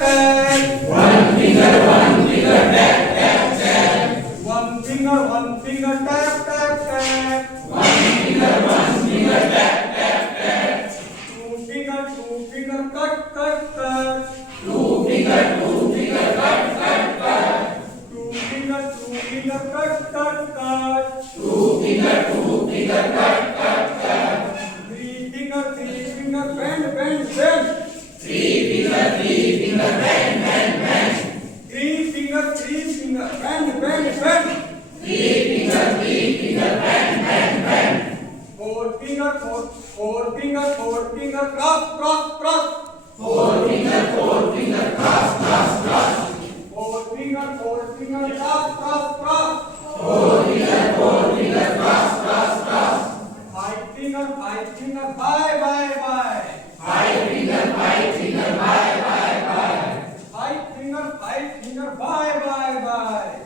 tap. One finger, tap. One finger, tap, tap, tap. One finger, tap. Two finger, cut, cut, cut. Two finger, cut. Two finger, cut, cut, cut. Two finger, cut. Three finger, bend, bend, bend. Three finger, bend. Three finger, bend, bend, bend. Three finger, bend. Four finger, cross, cross, cross. Four finger, cross. Four finger, cross, cross, cross. Four finger, cross. Five finger, bye, bye, bye. Five finger, bye. Five finger, bye, bye, bye.